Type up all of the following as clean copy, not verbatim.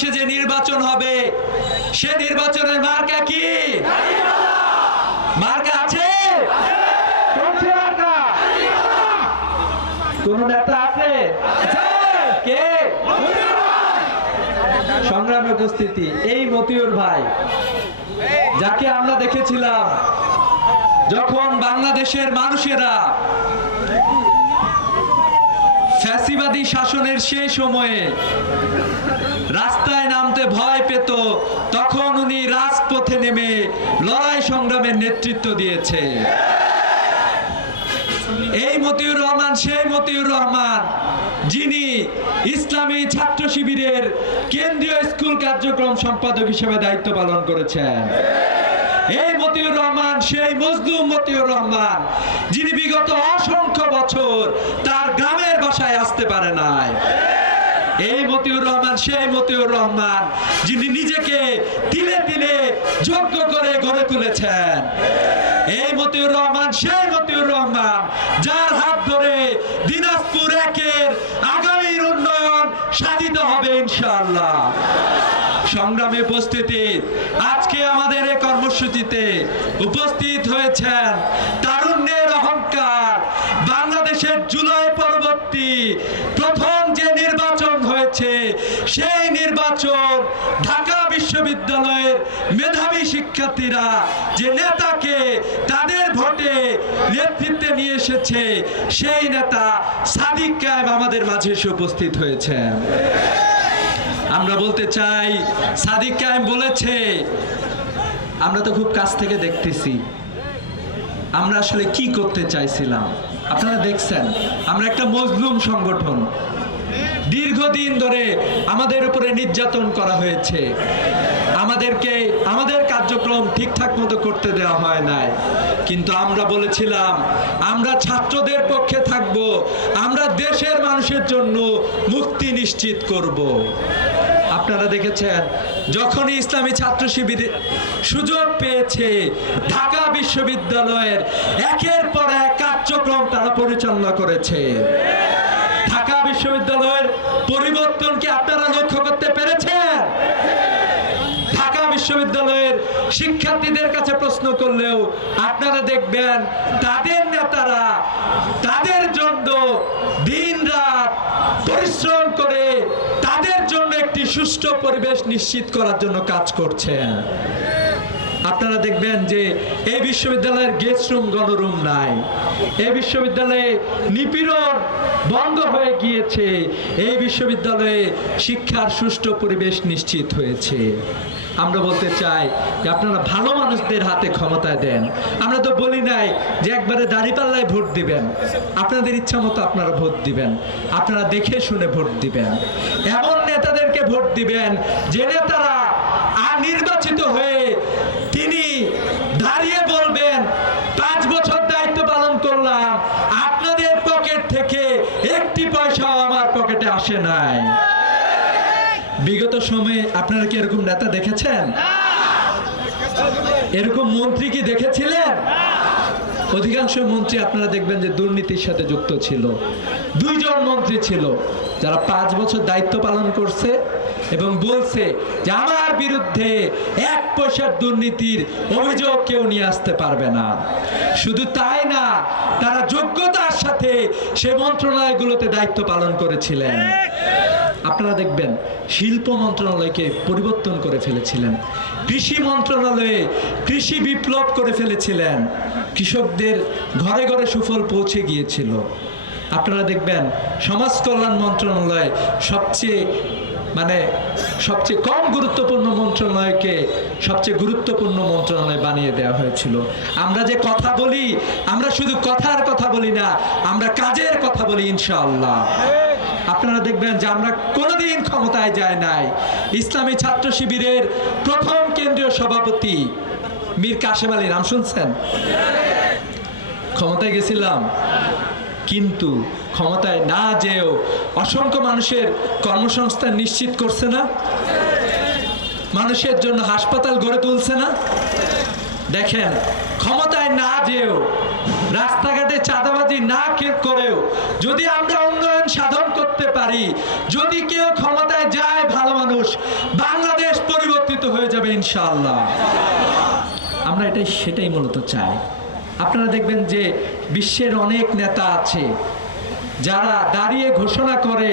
বাংলাদেশে যে নির্বাচন হবে সে নির্বাচনের মার্কা কি? মার্কা আছে? কোন নেতা আছে? কে? সংগ্রামে উপস্থিতি এই মতিউর ভাই, যাকে আমরা দেখেছিলাম যখন বাংলাদেশের মানুষেরা ফ্যাসিবাদী শাসনের সেই সময়ে রাস্তায় নামতে ভয় পেত, তখন উনি রাজপথে নেমে লড়াই সংগ্রামের নেতৃত্ব দিয়েছে। এই মতিউর রহমান সেই মতিউর রহমান যিনি ইসলামী ছাত্র শিবিরের কেন্দ্রীয় স্কুল কার্যক্রম সম্পাদক হিসেবে দায়িত্ব পালন করেছেন। এই মতিউর রহমান সেই মজলুম মতিউর রহমান যিনি বিগত অসংখ্য বছর তার গ্রামের বাসায় আসতে পারে নাই। এই মতিউর রহমান সেই মতিউর রহমান যিনি নিজেকে তিলে তিলে যোগ্য করে গড়ে তুলেছেন। এই মতিউর রহমান সেই মতিউর রহমান যার হাত ধরে দিনাজপুর একের আগামীর উন্নয়ন সাধিত হবে ইনশাআল্লাহ। সংগ্রামে উপস্থিতি, আজকে আমাদের এই কর্মসূচিতে উপস্থিত হয়েছেন তারুণ্যের অহংকার, বাংলাদেশের জুলাই পরবর্তী প্রথম যে নির্বাচন হয়েছে সেই নির্বাচন ঢাকা বিশ্ববিদ্যালয়ের মেধাবী শিক্ষার্থীরা যে নেতাকে তাদের ভোটে নেতৃত্বে নিয়ে এসেছে সেই নেতা সাদিক কায়েম আমাদের মাঝে এসে উপস্থিত হয়েছেন। আমরা বলতে চাই, সাদিক কায়েম বলেছে, আমরা তো খুব কাছ থেকে দেখতেছি আমরা আসলে কি করতে চাইছিলাম। আপনারা দেখছেন আমরা একটা মজলুম সংগঠন, দীর্ঘদিন ধরে আমাদের উপরে নির্যাতন করা হয়েছে, আমাদেরকে আমাদের কার্যক্রম ঠিকঠাক মতো করতে দেওয়া হয় নাই, কিন্তু আমরা বলেছিলাম আমরা ছাত্রদের পক্ষে থাকব, আমরা দেশের মানুষের জন্য মুক্তি নিশ্চিত করব। আপনারা দেখেছেন যখনই ইসলামী ছাত্র শিবির সুযোগ পেয়েছে ঢাকা বিশ্ববিদ্যালয়ের একের পর এক কার্যক্রম তারা পরিচালনা করেছে। ঢাকা বিশ্ববিদ্যালয়ের পরিবর্তন কি আপনারা লক্ষ্য করতে পেরেছেন? ঢাকা বিশ্ববিদ্যালয়ের শিক্ষার্থীদের কাছে প্রশ্ন করলেও আপনারা দেখবেন তাদের নেতারা তাদের জন্য দিনরাত পরিশ্রম করে তাদের জন্য একটি সুষ্ঠু পরিবেশ নিশ্চিত করার জন্য কাজ করছেন। আপনারা দেখবেন যে এই বিশ্ববিদ্যালয়ের গেস্ট রুম গণরুম নাই, এই বিশ্ববিদ্যালয়ে নিপীড়ন বন্ধ হয়ে গিয়েছে, এই বিশ্ববিদ্যালয়ে শিক্ষার সুষ্ঠু পরিবেশ নিশ্চিত হয়েছে। আমরা বলতে চাই যে আপনারা ভালো মানুষদের হাতে ক্ষমতায় দেন। আমরা তো বলি নাই যে একবারে দাঁড়িপাল্লায় ভোট দিবেন, আপনাদের ইচ্ছা মতো আপনারা ভোট দিবেন, আপনারা দেখে শুনে ভোট দিবেন, এমন নেতাদেরকে ভোট দিবেন যে নেতারা আর নির্বাচিত হয়ে তিনি দাঁড়িয়ে বলবেন 5 বছর দায়িত্ব পালন করলাম, আপনাদের পকেট থেকে একটি পয়সাও আমার পকেটে আসে নাই। বিগত সময়ে আপনারা কি এরকম নেতা দেখেছেন? এরকম মন্ত্রী কি দেখেছিলেন? অধিকাংশ মন্ত্রী আপনারা দেখবেন যে দুর্নীতির সাথে যুক্ত ছিল। 2 জন মন্ত্রী ছিল যারা 5 বছর দায়িত্ব পালন করছে এবং বলছে যে আমার বিরুদ্ধে 1 পয়সার দুর্নীতির অভিযোগ কেউ নিয়ে আসতে পারবে না। শুধু তাই না, তারা যোগ্যতার সাথে সে মন্ত্রণালয়গুলোতে দায়িত্ব পালন করেছিলেন। আপনারা দেখবেন শিল্প মন্ত্রণালয়কে পরিবর্তন করে ফেলেছিলেন, কৃষি মন্ত্রণালয়ে কৃষি বিপ্লব করে ফেলেছিলেন, কৃষকদের ঘরে ঘরে সুফল পৌঁছে গিয়েছিল। আপনারা দেখবেন সমাজ কল্যাণ মন্ত্রণালয় সবচেয়ে কম গুরুত্বপূর্ণ মন্ত্রণালয়কে সবচেয়ে গুরুত্বপূর্ণ মন্ত্রণালয় বানিয়ে দেওয়া হয়েছিল। আমরা যে কথা বলি, আমরা শুধু কথার কথা বলি না, আমরা কাজের কথা বলি ইনশাআল্লাহ। আপনারা দেখবেন যে আমরা কোনোদিন ক্ষমতায় যাই নাই। ইসলামী ছাত্র শিবিরের প্রথম কেন্দ্রীয় সভাপতি মীর কাশেম আলী, নাম শুনছেন? ক্ষমতায় গেছিলাম, কিন্তু ক্ষমতায় না যেও অসংখ্য মানুষের কর্মসংস্থান নিশ্চিত করছে না, মানুষের জন্য হাসপাতাল গড়ে তুলছে না। দেখেন ক্ষমতায় না যেও রাস্তাঘাটে চাঁদাবাজি না করেও যদি আমরা উন্নয়ন সাধন করতে পারি, যদি কেউ ক্ষমতায় যায় ভালো মানুষ, বাংলাদেশ পরিবর্তিত হয়ে যাবে ইনশাআল্লাহ। আমরা সেটাই মূলত চাই। আপনারা দেখবেন যে বিশ্বের অনেক নেতা আছে যারা দাঁড়িয়ে ঘোষণা করে,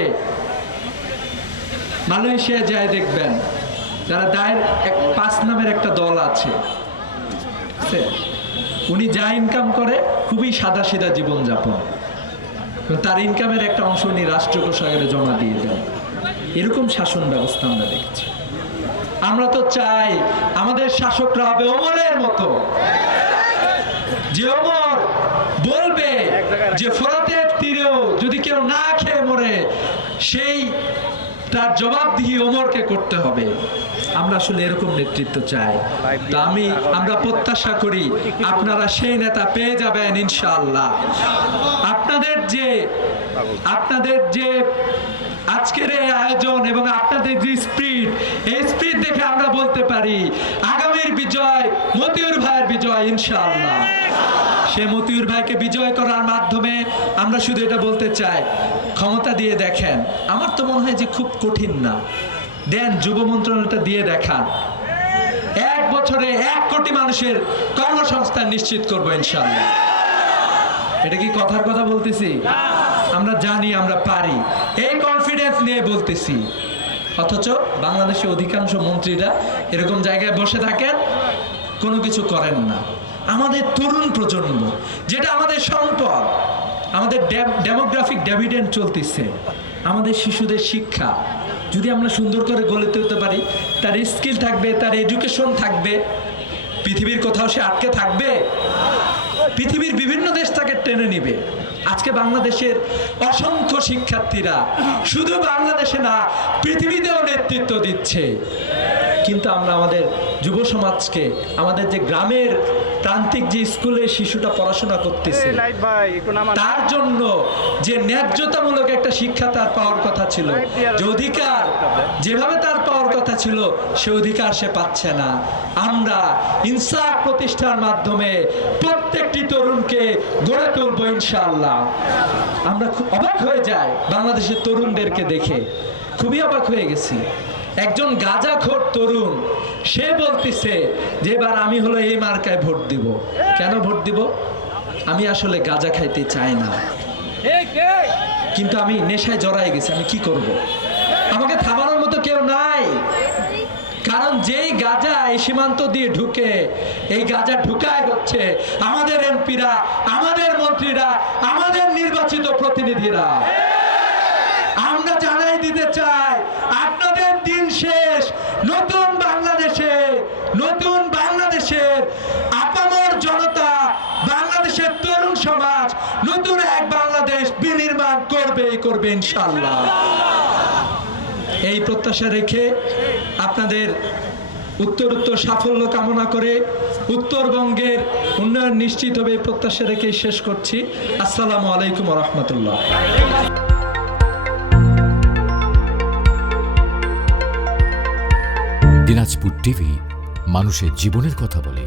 মালয়েশিয়া যায় দেখবেন যারা দায়ের 5 নামের একটা দল আছে, উনি যা ইনকাম করে খুবই সাদাসিধা জীবনযাপন, তার ইনকামের একটা অংশ উনি রাষ্ট্র কোষাগারে জমা দিয়ে দেন। এরকম শাসন ব্যবস্থা আমরা দেখছি। আমরা তো চাই আমাদের শাসকরা হবে ওমরের মতো, যে ওমর বলবে যে ফোরাতের তীরেও যদি কেউ না খেয়ে মরে, সেই তার জবাবদিহি ওমরকে করতে হবে। আমরা আসলে এরকম নেতৃত্ব চাই। তো আমরা প্রত্যাশা করি আপনারা সেই নেতা পেয়ে যাবেন ইনশাআল্লাহ। আপনাদের যে আজকের এই আয়োজন এবং আপনাদের যে স্পিড, এই স্পিড দেখে আমরা বলতে পারি আগামীর বিজয় মতিউর ভাইয়ের বিজয় ইনশাআল্লাহ। সে মতিউর ভাইকে বিজয় করার মাধ্যমে আমরা শুধু এটা বলতে চাই, ক্ষমতা দিয়ে দেখেন। আমার তো মনে হয় যে খুব কঠিন না, দেন যুব মন্ত্রণালয়টা দিয়ে দেখান, 1 বছরে 1 কোটি মানুষের কর্মসংস্থান নিশ্চিত করবো ইনশাআল্লাহ। এটা কি কথার কথা বলতেছি? আমরা জানি আমরা পারি, এই কনফিডেন্স নিয়ে বলতেছি। অথচ বাংলাদেশের অধিকাংশ মন্ত্রীরা এরকম জায়গায় বসে থাকেন, কোনো কিছু করেন না। আমাদের তরুণ প্রজন্ম, যেটা আমাদের সম্পদ, আমাদের ডেমোগ্রাফিক ডিভিডেন্ড চলতেছে, আমাদের শিশুদের শিক্ষা যদি আমরা সুন্দর করে গড়ে তুলতে পারি, তার স্কিল থাকবে, তার এডুকেশন থাকবে, পৃথিবীর কোথাও সে আটকে থাকবে? পৃথিবীর বিভিন্ন দেশ তাকে টেনে নিবে। আজকে বাংলাদেশের অসংখ্য শিক্ষার্থীরা শুধু বাংলাদেশে না, পৃথিবীতেও নেতৃত্ব দিচ্ছে। কিন্তু আমরা আমাদের যুব সমাজকে, আমাদের যে গ্রামের প্রান্তিক যে স্কুলে শিশুটা পড়াশোনা করতেছে, তার জন্য যে ন্যায্যতামূলক একটা শিক্ষা তার পাওয়ার কথা ছিল, যে অধিকার যেভাবে তার পাওয়ার কথা ছিল, সে অধিকার সে পাচ্ছে না। আমরা ইনসাফ প্রতিষ্ঠার মাধ্যমে প্রত্যেকটি তরুণকে গড়ে তুলবো ইনশাআল্লাহ। আমরা খুব অবাক হয়ে যাই বাংলাদেশের তরুণদেরকে দেখে, খুবই অবাক হয়ে গেছি। একজন গাঁজাখোর তরুণ, সে বলতেছে যে এবার আমি হলো এই মার্কায় ভোট দিব। কেন ভোট দিব? আমি আসলে গাঁজা খাইতে চাই না, কিন্তু আমি নেশায় জড়াই গেছি, আমি কি করব? আমাকে থামানোর মতো কেউ নাই। কারণ যেই গাঁজা এই সীমান্ত দিয়ে ঢুকে, এই গাঁজা ঢুকায় হচ্ছে আমাদের এমপিরা, আমাদের মন্ত্রীরা, আমাদের নির্বাচিত প্রতিনিধিরা। আমরা জানাই দিতে চাই, আপনাদের দিন শেষ। নতুন বাংলাদেশের আপামর জনতা, বাংলাদেশের তরুণ সমাজ নতুন এক বাংলাদেশ বিনির্মাণ করবে ইনশাআল্লাহ। এই প্রত্যাশা রেখে আপনাদের উত্তরোত্তর সাফল্য কামনা করে, উত্তরবঙ্গের উন্নয়ন নিশ্চিত হবে এই প্রত্যাশা রেখে শেষ করছি। আসসালামু আলাইকুম ওয়া রাহমাতুল্লাহ। দিনাজপুর টিভি, মানুষের জীবনের কথা বলে।